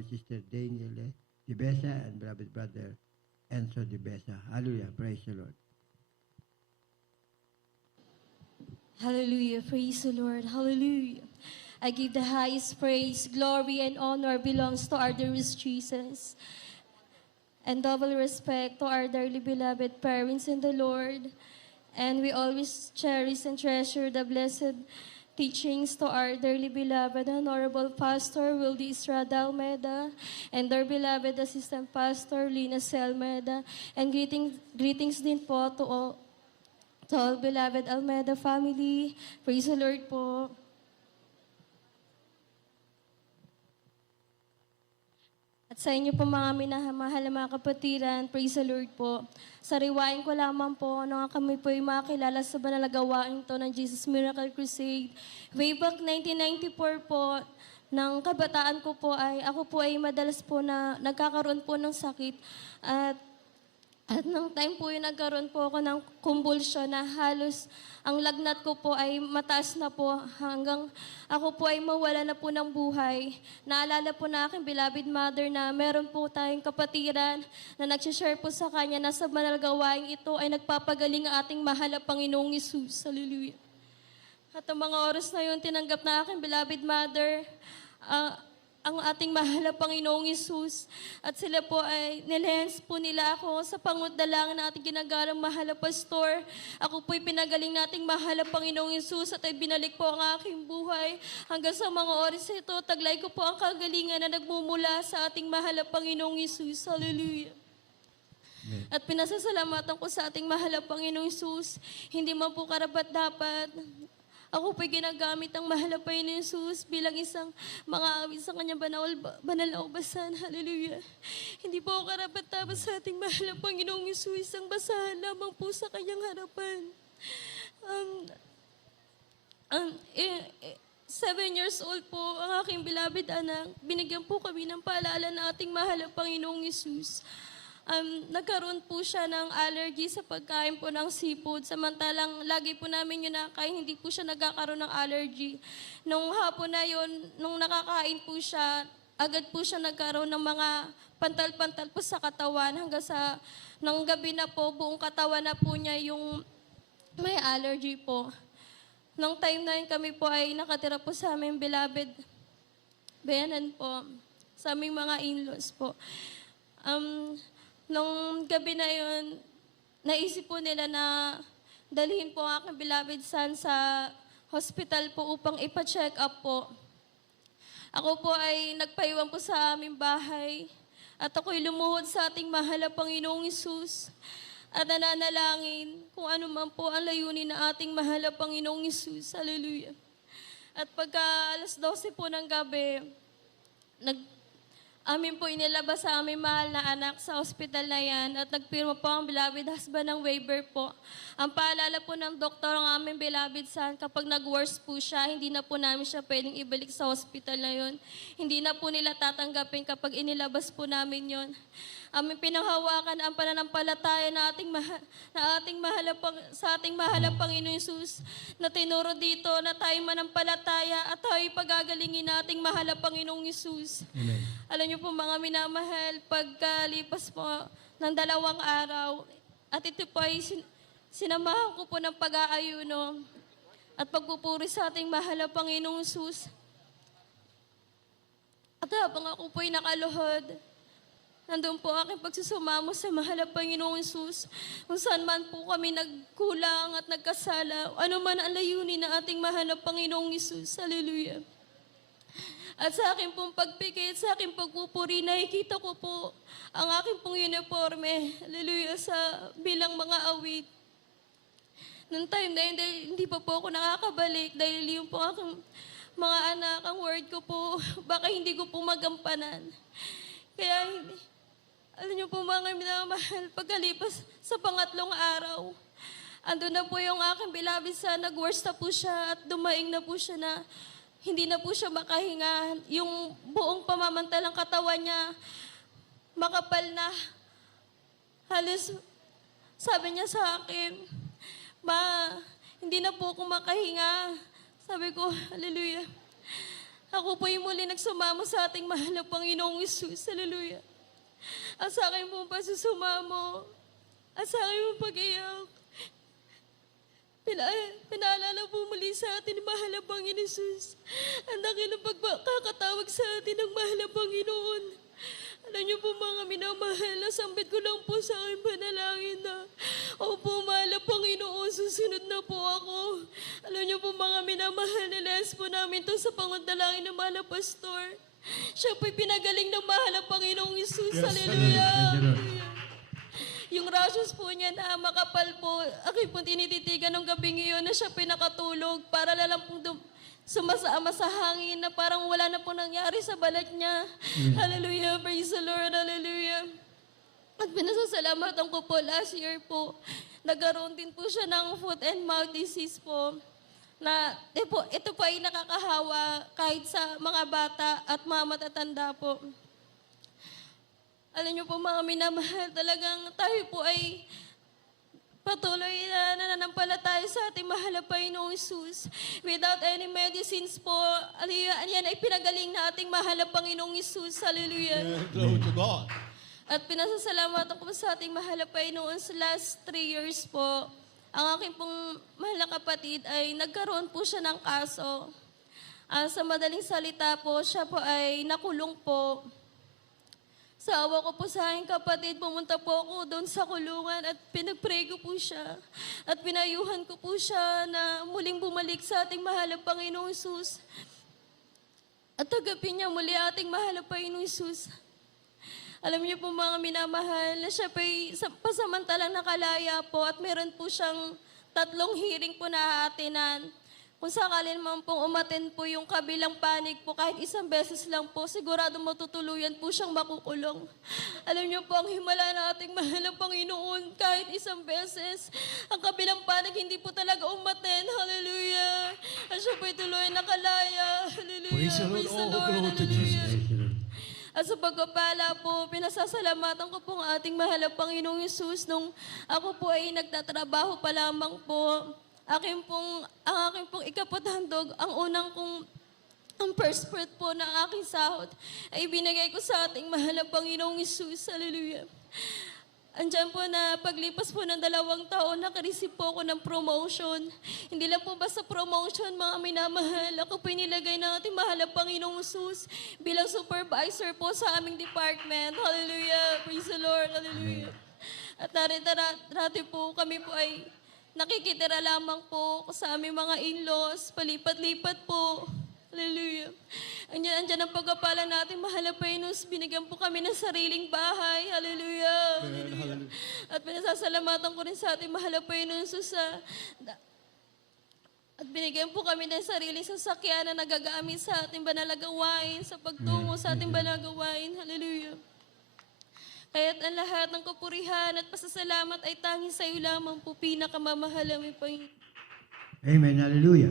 beloved sister Daniel Dibesa and beloved brother Enzo Dibesa. Hallelujah. Praise the Lord. Hallelujah. Praise the Lord. Hallelujah. I give the highest praise, glory, and honor belongs to our dearest Jesus. And double respect to our dearly beloved parents in the Lord. And we always cherish and treasure the blessed teachings to our dearly beloved Honorable Pastor Wildy Estrada Almeda and our beloved Assistant Pastor Lina C. Almeda. And greetings din po to all beloved Almeda family. Praise the Lord po. At sa inyo po mga minamahal na mga kapatiran, praise the Lord po. Sariwain ko lamang po nung kami po ay makilala sa banal na gawain to ng Jesus Miracle Crusade. Way back 1994 po, ng kabataan ko po ay, ako po ay madalas po na nagkakaroon po ng sakit. At nung time po yung nagkaroon po ako ng convulsion na halos ang lagnat ko po ay mataas na po hanggang ako po ay mawala na po ng buhay. Naalala po na aking beloved mother na meron po tayong kapatiran na nagsishare po sa kanya na sa banal gawain ito ay nagpapagaling ang ating mahal na Panginoong Hesus. Hallelujah. At ang mga oras na yun, tinanggap na aking beloved mother ang ating mahal na Panginoong Hesus. At sila po ay nilehens po nila ako sa pangudalangin na ating ginagalang mahal na pastor. Ako po'y pinagaling nating mahal na Panginoong Hesus at ay binalik po ang aking buhay. Hanggang sa mga oras ito, taglay ko po ang kagalingan na nagmumula sa ating mahal na Panginoong Hesus. Hallelujah. At pinasasalamatan ko sa ating mahal na Panginoong Hesus. Hindi man po karapat dapat. Ako po'y ginagamit ang mahal na Panginoong Hesus bilang isang mga awit sa kanyang banal na ubasan. Hallelujah. Hindi po ako karapat-dapat sa ating mahal na Panginoong Hesus, isang basahan lamang po sa kanyang harapan. 7 years old po ang aking beloved anak. Binigyan po kami ng paalala ng ating mahal na Panginoong Hesus. Nagkaroon po siya ng allergy sa pagkain po ng seafood. Samantalang lagi po namin yun nakain, hindi po siya nagkakaroon ng allergy. Nung hapon na yun, nung nakakain po siya, agad po siya nagkaroon ng mga pantal-pantal po sa katawan. Hanggang sa, nang gabi na po, buong katawan na po niya yung may allergy po. Nung time na yun, kami po ay nakatira po sa aming beloved Benan po, sa aming mga in-laws po. Nung gabi na yun, naisip po nila na dalhin po ang aking beloved son sa hospital po upang ipa-check up po. Ako po ay nagpaiwan po sa aming bahay at ako'y lumuhod sa ating mahal na Panginoong Hesus at nananalangin kung ano man po ang layunin ng ating mahal na Panginoong Hesus. Hallelujah. At pagka alas 12 po ng gabi, amin po inilabas sa aming mahal na anak sa ospital na yan at nagpirma po ang beloved husband ng waiver po. Ang paalala po ng doktor ang aming beloved son, kapag nag-worse po siya, hindi na po namin siya pwedeng ibalik sa ospital na yon. Hindi na po nila tatanggapin kapag inilabas po namin yon. Aming pinanghawakan ang pananampalataya na ating sa ating mahal na Panginoon Hesus na tinuro dito na tayo manampalataya at tayo pagagalingin na ating mahal na Panginoong Hesus. Amen. Alam niyo po mga minamahal, pagkalipas po ng 2 araw, at ito po ay sinamahan ko po ng pag-aayuno at pagpupuri sa ating mahal na Panginoong Hesus. At habang ako po ay nakaluhod, nandun po aking pagsusumamo sa mahal na Panginoong Hesus. Kung saan man po kami nagkulang at nagkasala, ano man ang layunin ng ating mahal na Panginoong Hesus. Hallelujah. At sa aking pong pagpikit, sa aking pagpupuri, nakikita ko po ang aking pong uniforme. Hallelujah, sa bilang mga awit. Noong time na yun, hindi pa po ako nakakabalik dahil yung po aking mga anak, ang word ko po, baka hindi ko po magampanan. Kaya alam niyo po mga minamahal, pagkalipas sa pangatlong araw, andun na po yung aking beloved son, nag-worse na po siya at dumaing na po siya na hindi na po siya makahinga. Yung buong pamamantalang katawan niya, makapal na. Halos, sabi niya sa akin, Ma, hindi na po ako makahinga. Sabi ko, hallelujah. Ako po yung muli nagsumamo sa ating mahal na Panginoong Isus. Hallelujah. At sa akin pong pasusumamo, at sa akin pong pag-iyak, pinaalala po muli sa atin ni mahal na Panginoon Isus. Ang dakilang pagkakatawag sa atin ng mahal na Panginoon. Alam niyo po mga minamahal, nasambit ko lang po sa aking panalangin na, opo, mahal na Panginoon, susunod na po ako. Alam niyo po mga minamahal, nilayas po namin to sa panguntalangin ng mahal na pastor. Siya po'y pinagaling ng mahal na Panginoong Isus. Hallelujah. Thank you, Lord. Yung rashes po niya na makapal po, akin po tinititigan ng gabing iyon na siya pinakatulog para lang pong sumasama sa hangin na parang wala na po nangyari sa balat niya. Hallelujah, praise the Lord, hallelujah. At pinasasalamatan ko po last year po, nagkaroon din po siya ng foot and mouth disease po na ito po ay nakakahawa kahit sa mga bata at mga matatanda po. Alam niyo po mga minamahal, talagang tayo po ay patuloy na nananampalataya sa ating mahal na Panginoong Isus. Without any medicines po, yan ay pinagaling na ating mahal na Panginoong Isus. Hallelujah. Glory to God. At pinasasalamatan ko po sa ating mahal na Panginoon sa last 3 years po. Ang aking pong mahal na kapatid ay nagkaroon po siya ng kaso. Sa madaling salita po, siya po ay nakulong po. Sa awa ko po sa aking kapatid, pumunta po ako doon sa kulungan at pinagpray ko po siya. At pinayuhan ko po siya na muling bumalik sa ating mahal na Panginoong Isus. At tagapin niya muli ating mahal na Panginoong Isus. Alam niyo po mga minamahal na siya po'y pasamantalang nakalaya po at meron po siyang 3 hearing po na aatinan. Kung sakali naman pong umaten po yung kabilang panig po, kahit isang beses lang po, sigurado matutuluyan po siyang makukulong. Alam niyo po, ang himala na ating mahal na Panginoon, kahit isang beses, ang kabilang panig hindi po talaga umaten. Hallelujah! At siya po'y tuloy nakalaya. Hallelujah! Praise the Lord. Praise the Oh, Lord. glory to Hallelujah. Praise the Lord. At sa pagpapala po, pinasasalamatan ko po ang ating mahal na Panginoong Isus nung ako po ay nagtatrabaho pa lamang po. Ang aking pong ikapathandog, ang first fruit po ng aking sahod ay binigay ko sa ating mahal na Panginoong Isus. Hallelujah. Andiyan po na paglipas po ng 2 taon, nakareceive po ako ng promotion. Hindi lang po basta promotion, mga minamahal. Ako po nilagay ng ating mahal na Panginoong Isus bilang supervisor po sa aming department. Hallelujah. Praise the Lord. Hallelujah. At dati po kami po ay nakikitira lamang po sa aming mga in-laws, palipat-lipat po. Hallelujah. Andyan ang pagkapala natin, mahal na Panginoon, binigyan po kami ng sariling bahay. Hallelujah. Hallelujah. At pinasasalamatan ko rin sa ating mahal na Panginoon at binigyan po kami ng sariling sasakyan na nagagamit sa ating banal na gawain, sa pagtungo sa ating banal na gawain. Hallelujah. Kaya't ang lahat ng kapurihan at pasasalamat ay tanging sa iyo lamang po, pinakamamahal namin Panginoon. Amen. Hallelujah.